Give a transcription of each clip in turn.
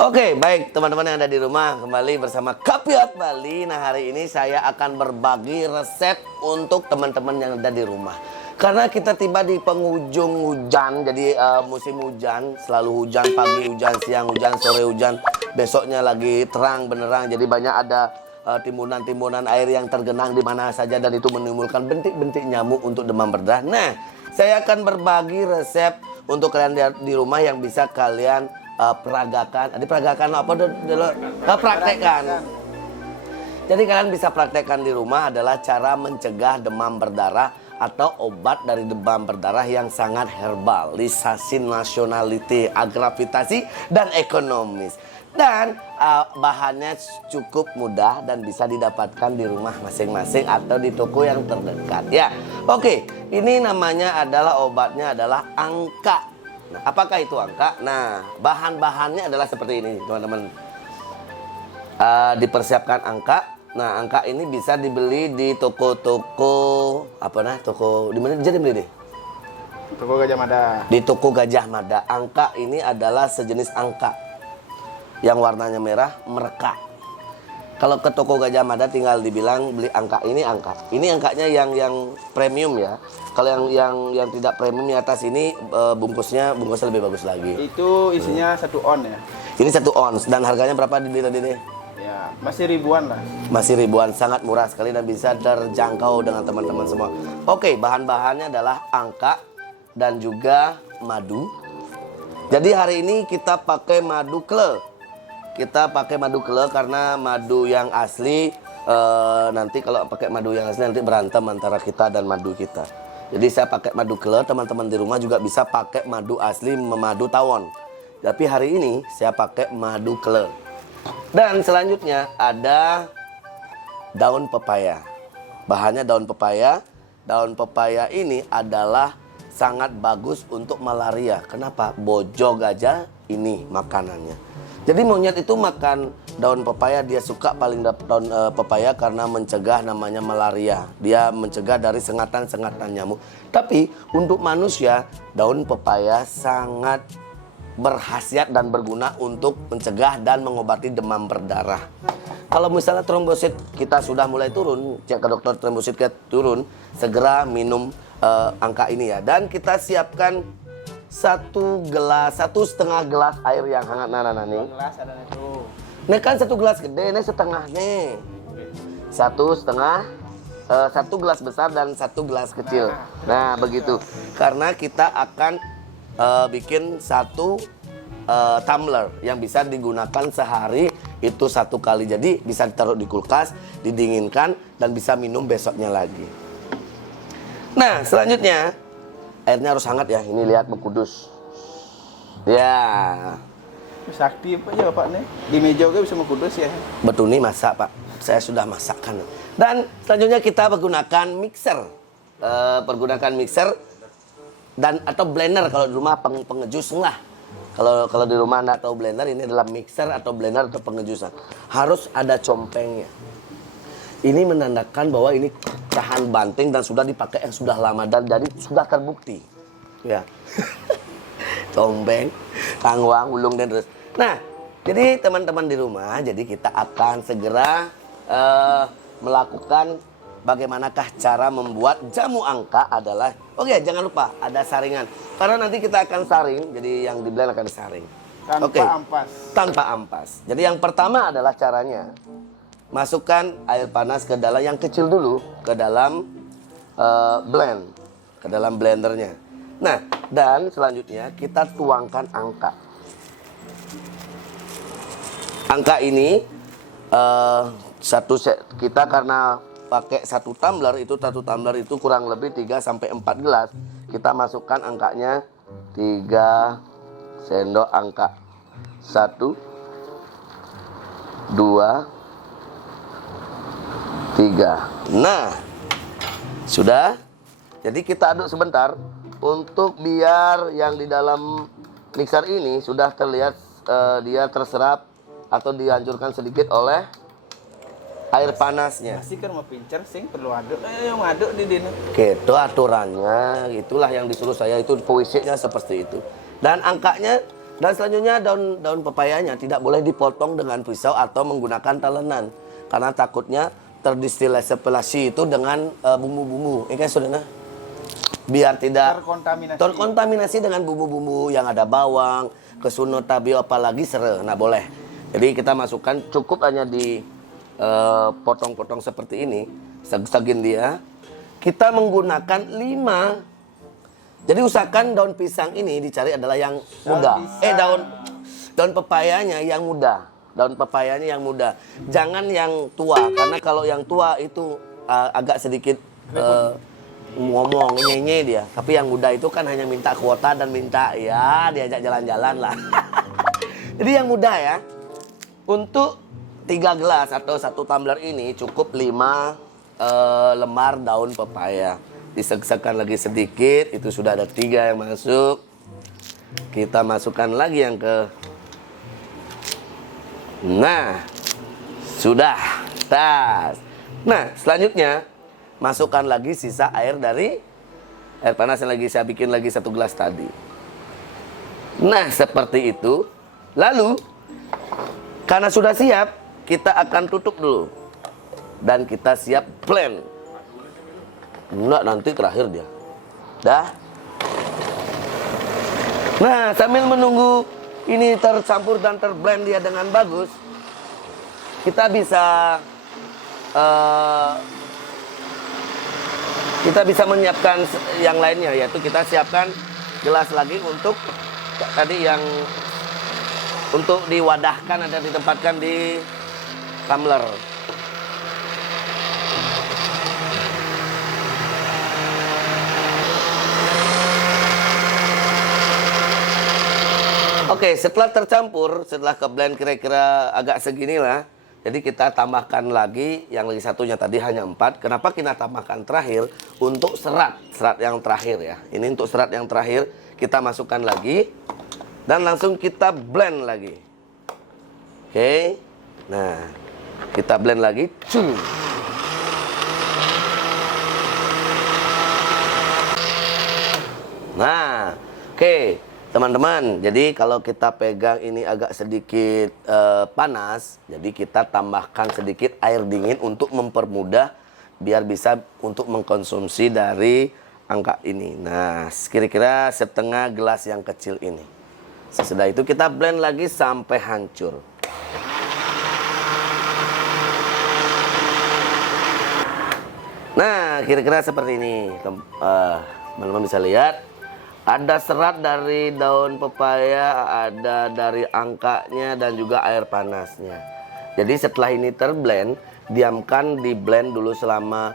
Oke, baik teman-teman yang ada di rumah, kembali bersama Kapiat Bali. Nah, hari ini saya akan berbagi resep untuk teman-teman yang ada di rumah. Karena kita tiba di penghujung hujan, jadi musim hujan, selalu hujan, pagi hujan, siang hujan, sore hujan. Besoknya lagi terang benerang, jadi banyak ada timbunan-timbunan air yang tergenang di mana saja dan itu menimbulkan bentik-bentik nyamuk untuk demam berdarah. Nah, saya akan berbagi resep untuk kalian di rumah yang bisa kalian peragakan. Diperagakan apa dulu? Praktekkan. Jadi kalian bisa praktekkan di rumah adalah cara mencegah demam berdarah atau obat dari demam berdarah yang sangat herbalisasi, nationality, agravitasi, dan ekonomis. Dan bahannya cukup mudah dan bisa didapatkan di rumah masing-masing atau di toko yang terdekat. Ya, oke. Ini namanya adalah obatnya adalah angka. Nah, apakah itu angka? Nah, bahan-bahannya adalah seperti ini, teman-teman. Dipersiapkan angka. Nah, angka ini bisa dibeli di toko-toko toko di mana jadi beli deh? Toko Gajah Mada. Di toko Gajah Mada. Angka ini adalah sejenis angka yang warnanya merah merekah. Kalau ke toko Gajah Mada tinggal dibilang beli angka ini angka. Ini angkanya yang premium ya. Kalau yang tidak premium di atas ini bungkusnya lebih bagus lagi. Itu isinya 1 on ya. Ini 1 ons dan harganya berapa di tadi deh? Ya, masih ribuan lah. Masih ribuan, sangat murah sekali dan bisa terjangkau dengan teman-teman semua. Oke, bahan-bahannya adalah angka dan juga madu. Jadi hari ini kita pakai madu kle. Kita pakai madu kle karena madu yang asli nanti kalau pakai madu yang asli nanti berantem antara kita dan madu kita. Jadi saya pakai madu kle, teman-teman di rumah juga bisa pakai madu asli, madu tawon. Tapi hari ini saya pakai madu kle. Dan selanjutnya ada daun pepaya. Bahannya daun pepaya. Daun pepaya ini adalah sangat bagus untuk malaria. Kenapa? Bojo gajah ini makanannya. Jadi monyet itu makan daun pepaya, dia suka paling daun pepaya karena mencegah namanya malaria. Dia mencegah dari sengatan-sengatan nyamuk. Tapi untuk manusia, daun pepaya sangat berkhasiat dan berguna untuk mencegah dan mengobati demam berdarah. Kalau misalnya trombosit kita sudah mulai turun, cek ke dokter trombosit kita turun, segera minum angka ini ya. Dan kita siapkan 1,5 gelas air yang hangat. Nah nih. Gelas ada itu. Ini kan 1 gelas gede, ini setengah nih. 1 gelas besar dan 1 gelas kecil. Nah begitu. Karena kita akan bikin 1 tumbler yang bisa digunakan sehari itu 1 kali. Jadi bisa ditaruh di kulkas, didinginkan dan bisa minum besoknya lagi. Nah selanjutnya airnya harus hangat ya. Ini lihat mengkudus. Ya. Sakti apa ya Pak nih? Di meja juga bisa mengkudus ya. Betul nih masak Pak. Saya sudah masakkan. Dan selanjutnya kita menggunakan mixer. Pergunakan mixer dan atau blender kalau di rumah pengejus lah. Kalau di rumah nggak tahu blender, ini adalah mixer atau blender atau pengejusan. Harus ada compengnya. Ini menandakan bahwa ini tahan banting dan sudah dipakai yang sudah lama dan jadi sudah terbukti. Ya. Compeng, tangwang, ulung dan terus. Nah, jadi teman-teman di rumah, jadi kita akan segera melakukan bagaimanakah cara membuat jamu angka adalah oke, jangan lupa ada saringan. Karena nanti kita akan saring, jadi yang di blend akan disaring. Tanpa ampas. Tanpa ampas. Jadi yang pertama adalah caranya masukkan air panas ke dalam yang kecil dulu ke dalam blend, ke dalam blendernya. Nah, dan selanjutnya kita tuangkan angka. Angka ini kita karena pakai 1 tumbler itu kurang lebih 3 sampai 4 gelas. Kita masukkan angkanya 3 sendok angka. 1 2 3. Nah, sudah. Jadi kita aduk sebentar untuk biar yang di dalam mixer ini sudah terlihat dia terserap atau dihancurkan sedikit oleh air panasnya. Masih kan mau pincer sing perlu aduk. Yang aduk di dini. Gitu aturannya, itulah yang disuruh saya, itu puisinya seperti itu. Dan angkanya Dan selanjutnya daun pepayanya tidak boleh dipotong dengan pisau atau menggunakan talenan karena takutnya terdistilasi itu dengan bumbu-bumbu. Kan saudara? Biar tidak terkontaminasi dengan bumbu-bumbu yang ada bawang, kesunut, tabio, apalagi serai. Nah, boleh. Jadi kita masukkan cukup hanya di potong-potong seperti ini, segin dia. Kita menggunakan 5. Jadi usahakan daun pisang ini dicari adalah yang muda. Daun pepayanya yang muda. Daun pepayanya yang muda. Jangan yang tua karena kalau yang tua itu agak sedikit ngomong nyenye dia. Tapi yang muda itu kan hanya minta kuota dan minta ya diajak jalan-jalan lah. Jadi yang muda ya. Untuk 3 gelas atau 1 tumbler ini cukup 5 lembar daun pepaya. Disegsakan lagi sedikit, itu sudah ada 3 yang masuk. Kita masukkan lagi yang ke. Nah, sudah. Tas. Nah, selanjutnya masukkan lagi sisa air dari air panas yang lagi saya bikin lagi 1 gelas tadi. Nah, seperti itu. Lalu, karena sudah siap, kita akan tutup dulu. Dan kita siap blend. Enggak, nanti terakhir dia. Dah. Nah, sambil menunggu ini tercampur dan terblend dia dengan bagus, kita bisa menyiapkan yang lainnya, yaitu kita siapkan gelas lagi untuk tadi yang untuk diwadahkan atau ditempatkan di tumbler. Oke, setelah tercampur, setelah ke blend kira-kira agak segini lah, jadi kita tambahkan lagi yang lagi satunya tadi hanya 4. Kenapa kita tambahkan terakhir? Untuk serat yang terakhir ya. Ini untuk serat yang terakhir kita masukkan lagi dan langsung kita blend lagi. Oke, nah kita blend lagi. Nah, oke. Teman-teman, jadi kalau kita pegang ini agak sedikit panas, jadi kita tambahkan sedikit air dingin untuk mempermudah biar bisa untuk mengkonsumsi dari angka ini. Nah, kira-kira setengah gelas yang kecil ini. Sesudah itu kita blend lagi sampai hancur. Nah, kira-kira seperti ini. Teman-teman bisa lihat. Ada serat dari daun pepaya, ada dari angkanya dan juga air panasnya. Jadi setelah ini terblend, diamkan di blend dulu selama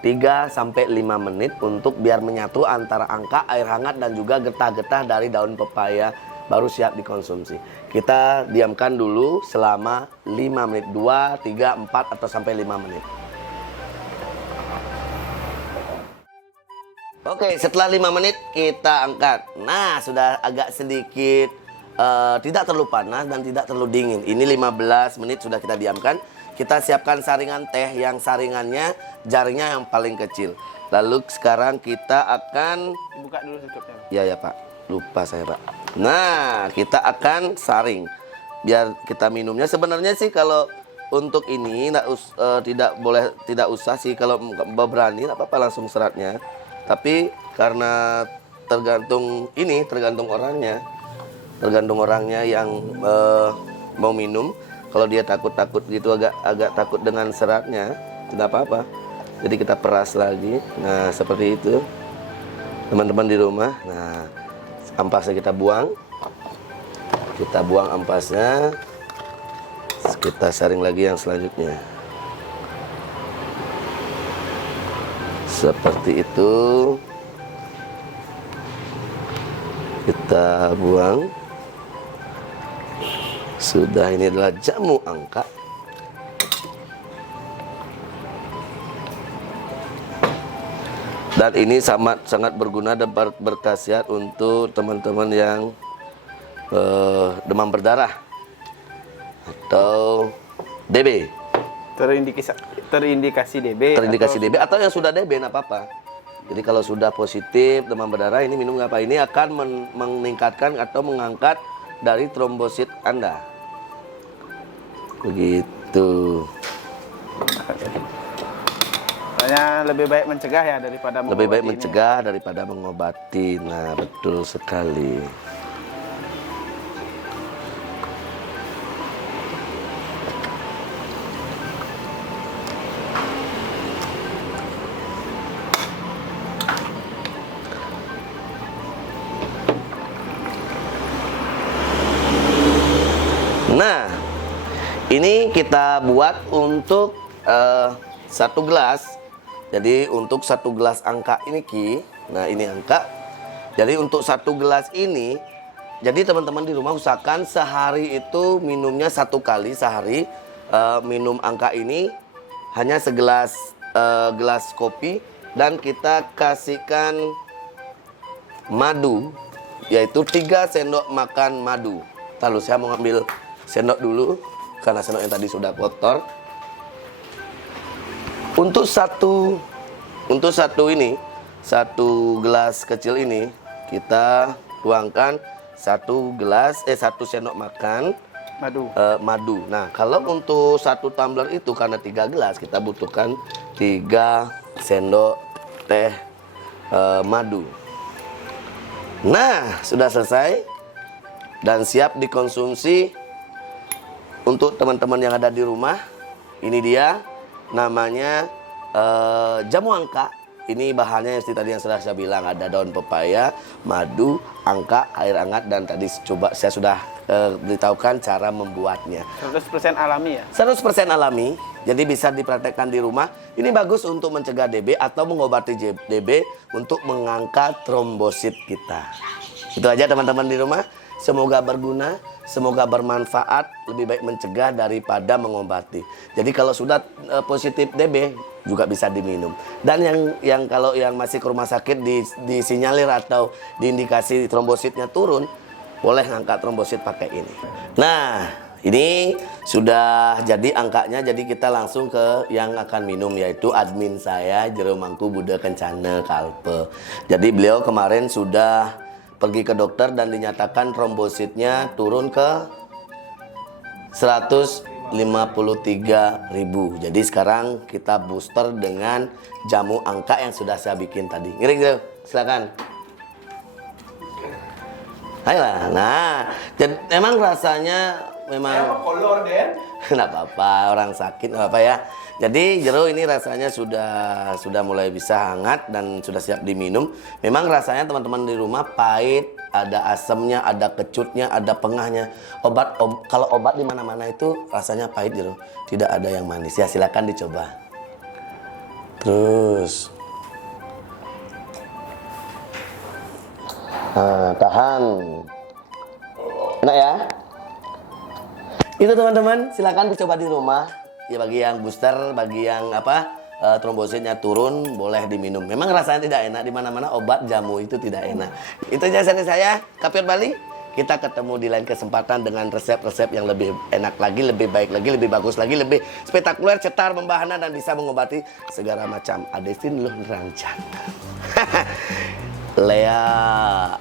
3-5 menit untuk biar menyatu antara angka, air hangat dan juga getah-getah dari daun pepaya, baru siap dikonsumsi. Kita diamkan dulu selama 5 menit, 2, 3, 4 atau sampai 5 menit. Oke, setelah 5 menit kita angkat. Nah, sudah agak sedikit tidak terlalu panas dan tidak terlalu dingin. Ini 15 menit sudah kita diamkan. Kita siapkan saringan teh yang saringannya jaringnya yang paling kecil. Lalu sekarang kita akan buka dulu tutupnya. Ya Pak. Lupa saya, Pak. Nah, kita akan saring biar kita minumnya. Sebenarnya sih kalau untuk ini tidak usah sih, kalau berani enggak apa-apa langsung seratnya. Tapi karena tergantung orangnya yang mau minum. Kalau dia takut gitu, agak takut dengan seratnya, tidak apa-apa. Jadi kita peras lagi. Nah, seperti itu teman-teman di rumah. Nah, ampasnya kita buang ampasnya. Kita saring lagi yang selanjutnya. Seperti itu. Kita buang. Sudah, ini adalah jamu angka. Dan ini sangat berguna dan berkhasiat untuk teman-teman yang demam berdarah atau DB. Terindikasi DB atau yang sudah DB, nggak apa-apa. Jadi kalau sudah positif demam berdarah, ini minum apa? Ini akan meningkatkan atau mengangkat dari trombosit Anda. Begitu. Soalnya lebih baik mencegah ya daripada Lebih baik mengobati ini. mencegah daripada mengobati. Nah, betul sekali. Nah, ini kita buat untuk 1 gelas. Jadi untuk 1 gelas angka ini Ki. Nah, ini angka. Jadi untuk 1 gelas ini, jadi teman-teman di rumah usahakan sehari itu minumnya 1 kali sehari. Minum angka ini hanya segelas gelas kopi, dan kita kasihkan madu, yaitu 3 sendok makan madu. Lalu saya mau ambil sendok dulu karena sendok yang tadi sudah kotor. Untuk satu ini, 1 gelas kecil ini kita tuangkan 1 sendok makan madu. Nah, kalau untuk 1 tumbler itu karena 3 gelas kita butuhkan 3 sendok teh madu. Nah, sudah selesai dan siap dikonsumsi untuk teman-teman yang ada di rumah. Ini dia namanya jamu angka. Ini bahannya yang tadi yang sudah saya bilang, ada daun pepaya, madu, angka, air hangat, dan tadi saya sudah beritahukan cara membuatnya. 100% alami ya? 100% alami, jadi bisa dipraktekkan di rumah. Ini bagus untuk mencegah DB atau mengobati DB untuk mengangkat trombosit kita. Itu aja teman-teman di rumah. Semoga berguna, semoga bermanfaat, lebih baik mencegah daripada mengobati. Jadi kalau sudah positif DB juga bisa diminum. Dan yang kalau yang masih ke rumah sakit disinyalir atau diindikasi trombositnya turun, boleh ngangkat trombosit pakai ini. Nah, ini sudah jadi angkanya, jadi kita langsung ke yang akan minum, yaitu admin saya Jero Mangku Buddha Kencana Kalpe. Jadi beliau kemarin sudah pergi ke dokter dan dinyatakan trombositnya turun ke 153.000. Jadi sekarang kita booster dengan jamu angka yang sudah saya bikin tadi. Ngiring dulu, silakan. Ayolah. Nah, jadi memang rasanya memang kolor Den. nggak apa-apa, orang sakit nggak apa ya. Jadi jeruk ini rasanya sudah mulai bisa hangat dan sudah siap diminum. Memang rasanya teman-teman di rumah pahit, ada asamnya, ada kecutnya, ada pengahnya. Kalau obat di mana-mana itu rasanya pahit jeruk, tidak ada yang manis. Ya silakan dicoba. Terus, nah, tahan. Enak ya? Itu teman-teman, silakan dicoba di rumah. Ya bagi yang booster, bagi yang trombositnya turun, boleh diminum. Memang rasanya tidak enak, di mana-mana obat jamu itu tidak enak. Itu aja dari saya, Kapiot Bali. Kita ketemu di lain kesempatan dengan resep-resep yang lebih enak lagi, lebih baik lagi, lebih bagus lagi, lebih spektakuler, cetar, membahana, dan bisa mengobati segala macam. Adestin loh rancang. Lea.